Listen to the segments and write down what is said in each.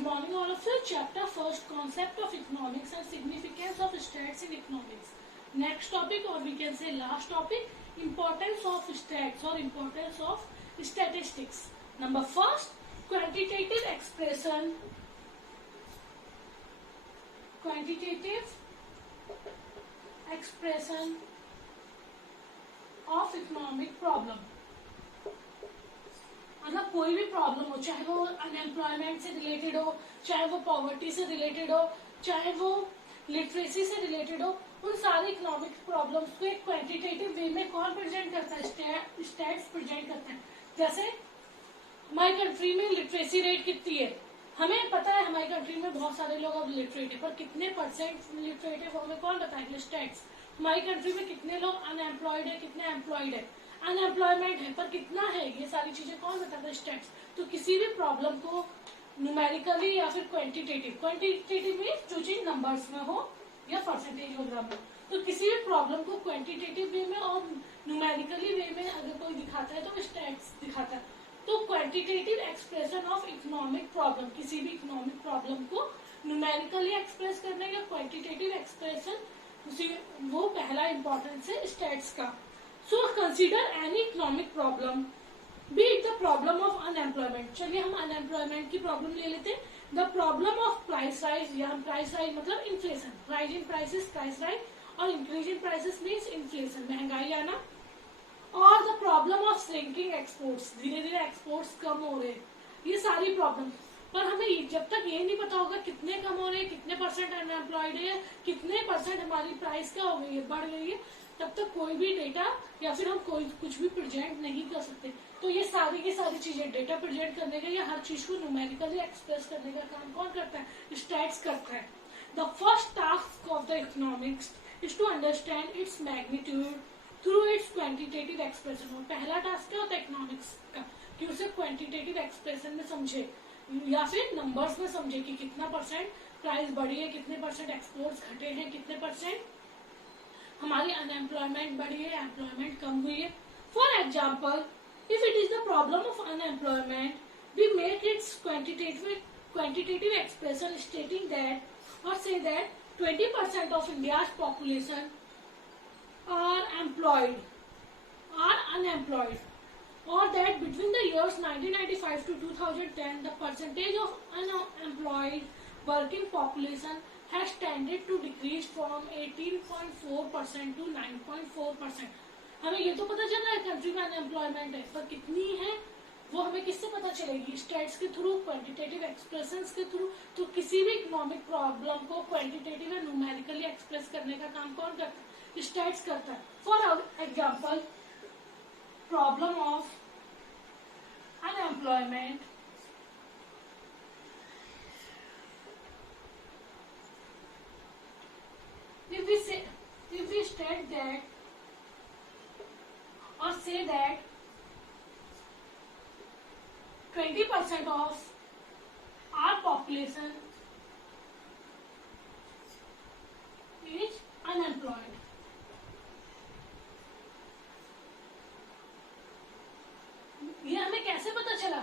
Good morning all of you. Chapter first, concept of economics and significance of stats in economics. Next topic, or we can say last topic, importance of stats or importance of statistics. Number first, quantitative expression. Quantitative expression of economic problem. मतलब कोई भी problem हो, चाहे वो unemployment से related हो, चाहे वो पॉवर्टी से रिलेटेड हो, चाहे वो लिटरेसी से रिलेटेड हो, उन सारे इकोनॉमिक प्रॉब्लम्स को एक क्वांटिटेटिव वे में कौन प्रेजेंट करता है? स्टैट्स प्रेजेंट करते हैं. जैसे हमारी कंट्री में लिटरेसी रेट कितनी है, हमें पता है हमारी कंट्री में बहुत सारे लोग अब लिटरेट है, पर कितने परसेंट लिटरेट है वो हमें कौन बताएंगे? स्टैट्स. हमारी कंट्री में कितने लोग अनएम्प्लॉयड है, कितने एम्प्लॉयड है, अनएम्प्लॉयमेंट है पर कितना है, ये सारी चीजें कौन बताता है? स्टैट्स. तो किसी भी प्रॉब्लम को न्यूमेरिकली या फिर क्वांटिटेटिव मीन्स जो चीज नंबर्स में हो या परसेंटेज वगैरह में, तो किसी भी प्रॉब्लम को क्वांटिटेटिव वे में और न्यूमेरिकली वे में अगर कोई दिखाता है तो स्टैट्स दिखाता है. तो quantitative expression of economic problem, किसी भी इकोनॉमिक प्रॉब्लम को न्यूमेरिकली एक्सप्रेस करने या क्वांटिटेटिव एक्सप्रेशन, वो पहला इंपॉर्टेंस है स्टैट्स का. So consider any economic problem, be it the problem of unemployment. चलिए हम unemployment की प्रॉब्लम ले लेते हैं. The problem of price rise, या price rise मतलब inflation, rise in prices, price rise, और increase in prices means inflation, महंगाई आना. और the problem of shrinking exports, धीरे धीरे exports कम हो रहे हैं. ये सारी प्रॉब्लम, पर हमें जब तक ये नहीं पता होगा कितने कम हो रहे हैं, कितने परसेंट अनएम्प्लॉयड है, कितने परसेंट हमारी प्राइस क्या हो गई है, बढ़ गई है, तब तक कोई भी डेटा या फिर हम कोई कुछ भी प्रेजेंट नहीं कर सकते. तो ये सारी की सारी चीजें डेटा प्रेजेंट करने का या हर चीज को न्यूमेरिकली एक्सप्रेस करने का काम कौन करता है? स्टैट्स करता है. The first task of the economics is to understand its magnitude through its quantitative expression. और पहला टास्क क्या होता है इकोनॉमिक्स का? कि उसे क्वांटिटेटिव एक्सप्रेशन में समझे या फिर नंबर्स में समझे कि कितना परसेंट प्राइस बढ़ी है, कितने परसेंट एक्सपोर्ट्स घटे हैं, कितने परसेंट हमारी अनएम्प्लॉयमेंट बढ़ी है, एम्प्लॉयमेंट कम हुई है. For example, if it is the problem of unemployment, we make its quantitative expression stating that और say that 20% of India's population are employed, are unemployed, or that between the years 1995 to 2010 the percentage of unemployed working population has tended to decrease from 18.4% to 9.4%. हमें ये तो पता चल रहा है country में unemployment है, पर कितनी है वो हमें किससे पता चलेगी? स्टैट्स के थ्रू, क्वांटिटेटिव एक्सप्रेशंस के थ्रू. तो किसी भी इकोनॉमिक प्रॉब्लम को क्वांटिटेटिव या न्यूमेरिकली एक्सप्रेस करने का काम कौन करता है? स्टैट्स करता है. For example, problem of unemployment if we state that or say that 20% of our population is unemployed. ये हमें कैसे पता चला?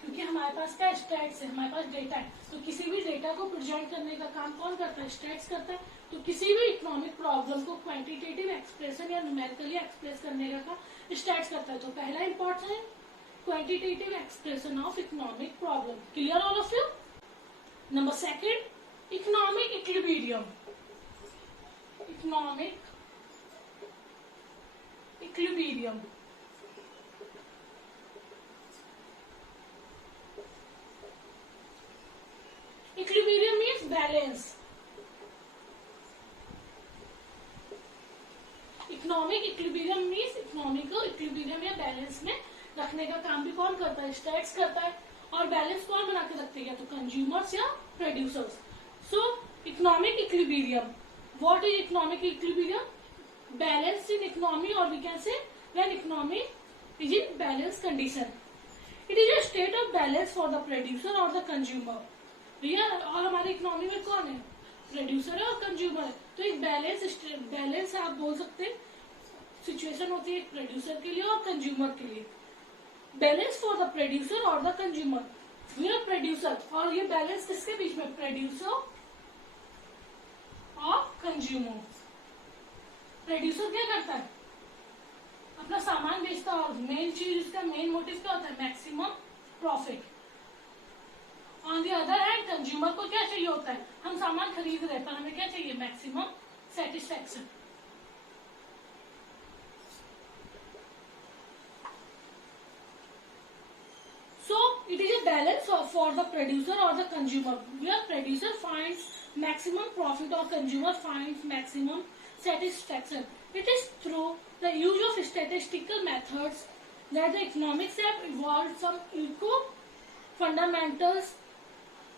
क्योंकि हमारे पास क्या स्टैट्स है, हमारे पास डेटा है. तो किसी भी डेटा को प्रेजेंट करने का काम कौन करता है? स्टैट्स करता है. तो किसी भी इकोनॉमिक प्रॉब्लम को क्वांटिटेटिव एक्सप्रेशन या न्यूमेरिकली एक्सप्रेस करने का काम स्टैट्स करता है. तो पहला इंपॉर्टेंट है quantitative expression of economic problem. Clear all of you? Number second, economic equilibrium. Economic equilibrium equilibrium means balance. Economic equilibrium means economy को इक्विलिब्रियम या बैलेंस में रखने का काम भी कौन करता है? स्टैट्स करता है. और बैलेंस कौन बना के रखते हैं? या तो कंज्यूमर्स या producers. So economic equilibrium, what is economic equilibrium? Balance in economy, और we can say when economy is in balance condition. It is a state of balance for the producer और द कंज्यूमर. और हमारी economy में कौन है? Producer है और consumer है. तो एक बैलेंस आप बोल सकते हैं सिचुएशन होती है एक प्रोड्यूसर के लिए और कंज्यूमर के लिए. बैलेंस फॉर द प्रोड्यूसर और द कंज्यूमर. ये प्रोड्यूसर, और ये बैलेंस किसके बीच में, प्रोड्यूसर और कंज्यूमर। प्रोड्यूसर क्या करता है, अपना सामान बेचता है और मेन चीज, इसका मेन मोटिव क्या होता है, maximum profit. On the other hand consumer को क्या चाहिए होता है, हम सामान खरीद रहे हैं पर हमें क्या चाहिए, maximum satisfaction. So it is a balance for the producer or the consumer, where producer finds maximum profit or consumer finds maximum satisfaction. It is through the use of statistical methods that the economics have evolved some eco fundamentals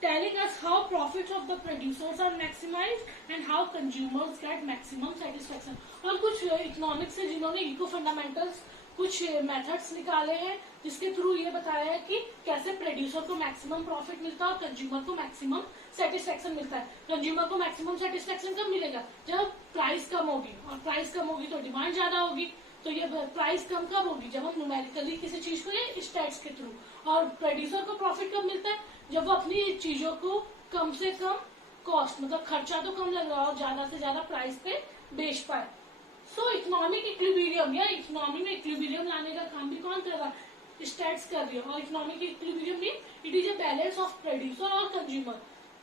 telling us how profits of the producers are maximized and how consumers get maximum satisfaction. और कुछ economics से जिन्होंने eco fundamentals कुछ methods निकाले हैं जिसके through ये बताया है कि कैसे प्रोड्यूसर को मैक्सिमम प्रॉफिट मिलता है और कंज्यूमर को मैक्सिमम सेटिस्फेक्शन मिलता है। कंज्यूमर को मैक्सिमम सेटिस्फेक्शन कब मिलेगा, जब प्राइस कम होगी, और प्राइस कम होगी तो डिमांड ज्यादा होगी। तो ये प्राइस कम कब होगी, जब हम न्यूमेरिकली किसी चीज को ये स्टैट्स के थ्रू। और प्रोड्यूसर को प्रॉफिट कब मिलता है, जब वो अपनी चीजों को कम से कम कॉस्ट, मतलब खर्चा तो कम लग रहा है और ज्यादा से ज्यादा प्राइस पे बेच पाए। सो इकोनॉमिक इक्विलिब्रियम, या इकोनॉमी में इक्विलिब्रियम लाने का काम भी कौन कर रहा है, स्टैट्स कर रही है। और economic equilibrium mean it is a balance of producer और consumer.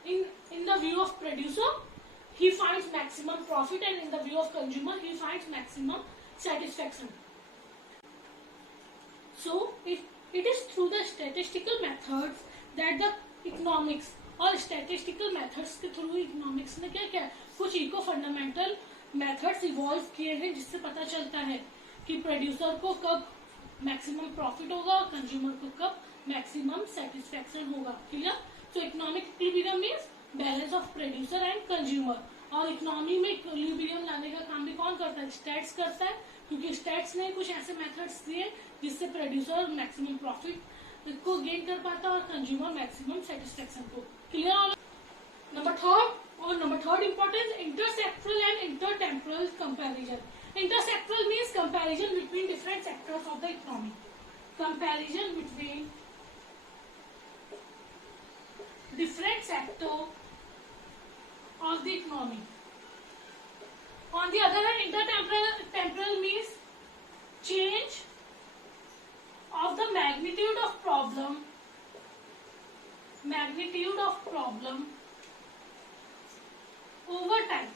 In the view of producer he finds maximum profit and in the view of consumer he finds maximum satisfaction. So it is through the statistical methods that the economics, और statistical methods के through economics ने क्या क्या कुछ eco fundamental methods evolve किए हैं जिससे पता चलता है कि प्रोड्यूसर को कब मैक्सिमम प्रॉफिट होगा और कंज्यूमर को कब मैक्सिमम सेटिस्फेक्शन होगा। Clear. So economic equilibrium means balance of producer and consumer. और इकोनॉमी में इक्विलिब्रियम लाने का काम भी कौन करता है, स्टैट्स करता है, क्योंकि स्टैट्स ने कुछ ऐसे मेथड्स दिए जिससे प्रोड्यूसर मैक्सिमम प्रॉफिट को गेन कर पाता और कंज्यूमर मैक्सिमम सेटिस्फेक्शन को। Clear. Number third importance, intersectoral and intertemporal comparison. Intersectoral means comparison between different sectors of the economy. Comparison between different sectors of the economy. On the other hand, intertemporal means change of the magnitude of problem over time.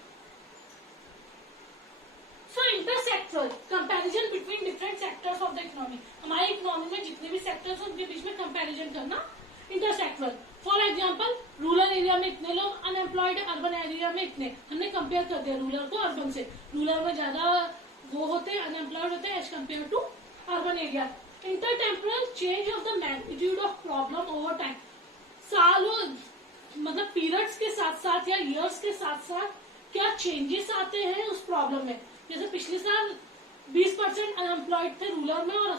So intersectoral comparison between different sectors of the economy. हमारी economy में जितने भी sectors हैं उनके बीच में comparison करना इंटरसेक्टरल। For example, rural area में इतने लोग अनएम्प्लॉयड, अर्बन एरिया में इतने, हमने कंपेयर कर दिया रूरल को अर्बन से। रूरल में ज्यादा वो होते हैं, अनएम्प्लॉयड होते हैं as compare to urban area. Intertemporal, change of the magnitude of problem over time. सालों, मतलब पीरियड्स के साथ साथ या ईयर्स के साथ साथ क्या चेंजेस आते हैं उस प्रॉब्लम में। जैसे पिछले साल 20% अनएम्प्लॉयड थे रूरल में, और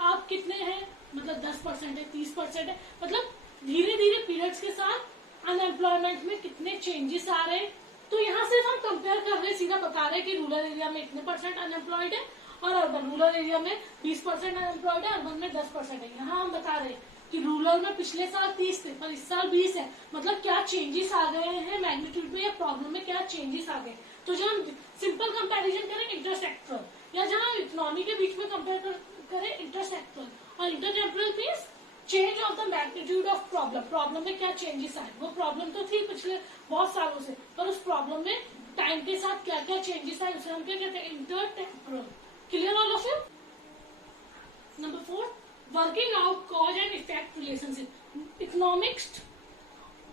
आप कितने हैं, मतलब 10% है, 30% है। मतलब धीरे धीरे पीरियड्स के साथ अनएम्प्लॉयमेंट में कितने चेंजेस आ रहे हैं। तो यहाँ सिर्फ हम कंपेयर कर रहे हैं, सीधा बता रहे हैं कि रूरल एरिया में इतने परसेंट अनएम्प्लॉयड है और अर्बन, रूरल एरिया में 20% अनएम्प्लॉयड है, अर्बन में 10% है। यहाँ हम बता रहे हैं कि रूरल में पिछले साल 30 थे पर इस साल 20 है। मतलब क्या चेंजेस आ गए हैं मैग्नीट्यूड में या प्रॉब्लम में, क्या चेंजेस आ गए। तो जब हम सिंपल कंपैरिजन करें इंटरसेक्टरल, या जहाँ इकोनॉमी के बीच में कंपेयर करें इंटरसेक्टरल। और intertemporal means change of the magnitude of problem. Problem में क्या चेंजेस आए, वो प्रॉब्लम तो थी पिछले बहुत सालों से, पर उस प्रॉब्लम में टाइम के साथ क्या क्या चेंजेस आए उसे हम क्या कहते हैं, intertemporal. Clear all of you. Number 4, working out cause and effect relationship. Economics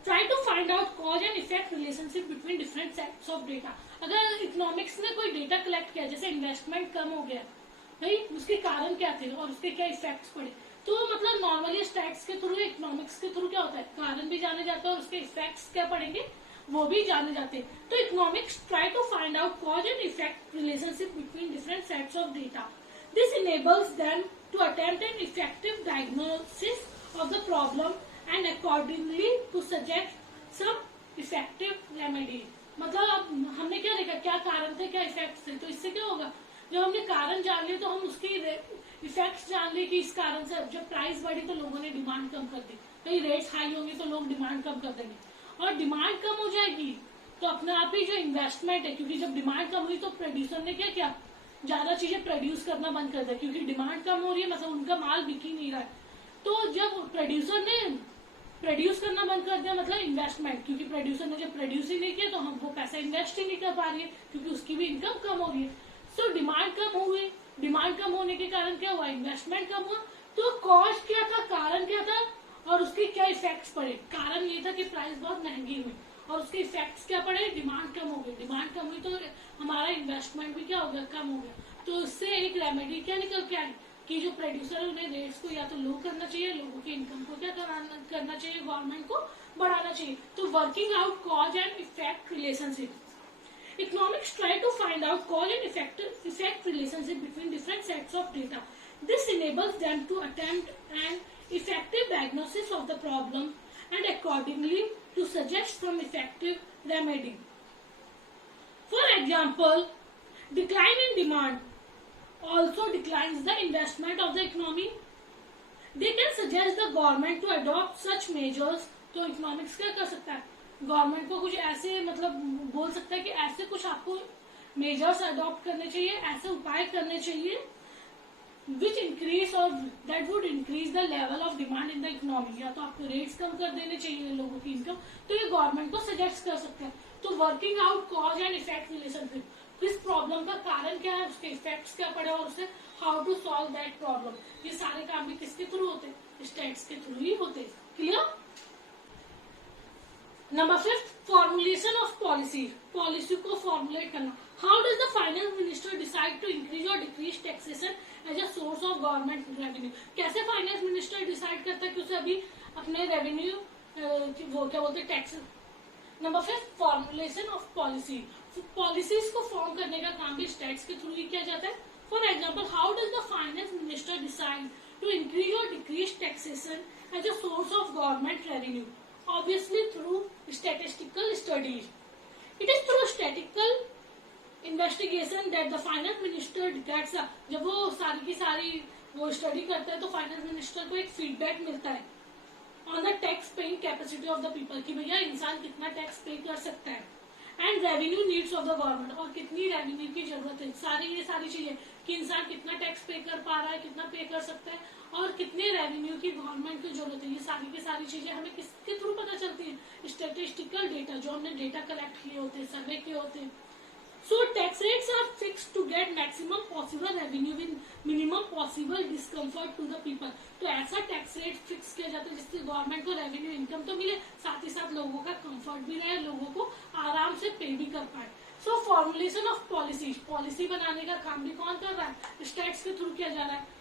try to find out cause and effect relationship between different sets of data। अगर इकोनॉमिक्स ने कोई डेटा कलेक्ट किया, जैसे इन्वेस्टमेंट कम हो गया भाई, उसके कारण क्या थे और उसके क्या इफेक्ट्स पड़े, तो मतलब नॉर्मली स्टैट्स के थ्रू, इकोनॉमिक्स के थ्रू क्या होता है, कारण भी जाने जाते हैं और उसके इफेक्ट्स क्या पड़ेंगे वो भी जाने जाते हैं। तो economics try to find out cause and effect relationship between different sets of data. This enables them to attempt an effective diagnosis of the problem and accordingly to suggest some effective remedy। मतलब अब हमने क्या देखा, क्या कारण थे क्या effect थे, तो इससे क्या होगा, जब हमने कारण जान लिया तो हम उसके इफेक्ट्स जान लिए कि इस कारण से जब प्राइस बढ़ी तो लोगों ने डिमांड कम कर दी, कहीं रेट्स हाई होंगे तो लोग डिमांड कम कर देंगे, और डिमांड कम हो जाएगी तो अपने आप ही जो इन्वेस्टमेंट है, क्योंकि जब डिमांड कम हुई तो प्रोड्यूसर ने क्या किया, ज्यादा चीजें प्रोड्यूस करना बंद कर दिया, क्योंकि डिमांड कम हो रही है, मतलब उनका माल बिक ही नहीं रहा है। तो जब प्रोड्यूसर ने प्रोड्यूस करना बंद कर दिया, मतलब इन्वेस्टमेंट, क्योंकि प्रोड्यूसर ने जब प्रोड्यूस ही नहीं किया तो हम वो पैसा इन्वेस्ट ही नहीं कर पा रही है, क्योंकि उसकी भी इनकम कम हो रही है। सो डिमांड कम हो गई, डिमांड कम होने के कारण क्या हुआ, इन्वेस्टमेंट कम हुआ। तो कॉज क्या था, कारण क्या था, और उसके क्या इफेक्ट्स पड़े। कारण ये था कि प्राइस बहुत महंगी हुई, और उसके इफेक्ट्स क्या पड़े, डिमांड कम हो गई। डिमांड कम हुई तो हमारा इन्वेस्टमेंट भी क्या हो गया, कम हो गया। तो उससे एक रेमेडी क्या निकल के आई कि जो प्रोड्यूसर है उन्हें रेट्स को या तो लो करना चाहिए, लोगों की इनकम को क्या करना चाहिए, गवर्नमेंट को बढ़ाना चाहिए। तो working out cause and effect relationship, economics try to find out cause and effect relationship between different sets of data. This enables them to attempt an effective diagnosis of the problem and accordingly to suggest some effective remedy. For example, decline in demand also declines the investment of the economy. They can suggest the government to adopt such measures. तो economics क्या कर सकता है, government को कुछ ऐसे मतलब बोल सकता है कि ऐसे कुछ आपको मेजर्स अडॉप्ट करने चाहिए, ऐसे उपाय करने चाहिए विच इंक्रीज और that would increase the level of demand in the economy. या तो आपको रेट्स कम कर देने चाहिए लोगों की इनकम, तो ये गवर्नमेंट को सजेस्ट कर सकते हैं। तो working out cause and effect relationship, किस प्रॉब्लम का कारण क्या है, उसके इफेक्ट्स क्या पड़े और उसे how to solve that problem, ये सारे काम भी किसके थ्रू होते, स्टेट्स के थ्रू ही होते। Clear. Number 5, formulation of policy, policy को फॉर्मुलेट करना। How does the finance minister decide to increase और decrease taxation as a source of government revenue. कैसे फाइनेंस मिनिस्टर डिसाइड करता है कि उसे अभी अपने रेवेन्यू वो क्या बोलते हैं, tax. Number 5, formulation of policy, policies को फॉर्म करने का काम भी स्टेट्स के थ्रू ही किया जाता है। For example, how does the finance minister decide to increase और decrease taxation as a source of government revenue. Obviously through statistical studies. It is through statistical investigation that the finance minister gets a, जब वो सारी की सारी वो study करता है तो फाइनेंस मिनिस्टर को एक फीडबैक मिलता है on the tax paying capacity of the people, कि भैया इंसान कितना टैक्स पे कर सकता है, and revenue needs of the government, और कितनी रेवेन्यू की जरूरत है, ये सारी चीजें कि इंसान कितना टैक्स पे कर पा रहा है, कितना पे कर सकता है, और कितने रेवेन्यू की गवर्नमेंट को जरूरत है। ये सारी की सारी चीजें हमें किसके थ्रू पता चलती है, स्टेटिस्टिकल डेटा, जो हमने डेटा कलेक्ट किए होते हैं, सर्वे किए होते हैं। So tax rates are fixed to get maximum possible revenue with minimum possible discomfort to the people. तो ऐसा टैक्स रेट फिक्स किया जाता है जिससे गवर्नमेंट को रेवेन्यू इनकम तो मिले, साथ ही साथ लोगों का कंफर्ट भी रहे, लोगों को आराम से पे भी कर पाए। सो फॉर्मुलेशन ऑफ पॉलिसी, पॉलिसी बनाने का काम भी कौन कर रहा है, स्टेट्स के थ्रू किया जा रहा है।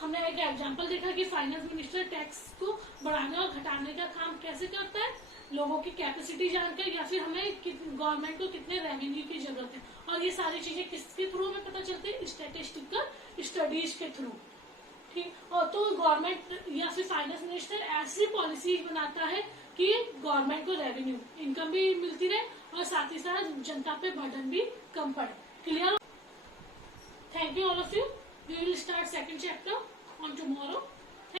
हमने एक एग्जांपल देखा कि फाइनेंस मिनिस्टर टैक्स को बढ़ाने और घटाने का काम कैसे करता है, लोगों की कैपेसिटी जानकर, या फिर हमें गवर्नमेंट को कितने रेवेन्यू की जरूरत है, और ये सारी चीजें किसके थ्रू हमें पता चलती है, स्टैटिस्टिकल स्टडीज के थ्रू। ठीक, और तो गवर्नमेंट या फिर फाइनेंस मिनिस्टर ऐसी पॉलिसी बनाता है कि गवर्नमेंट को रेवेन्यू इनकम भी मिलती रहे और साथ ही साथ जनता पे बर्डन भी कम पड़े। Clear. Thank you all of you. We will start second chapter on tomorrow.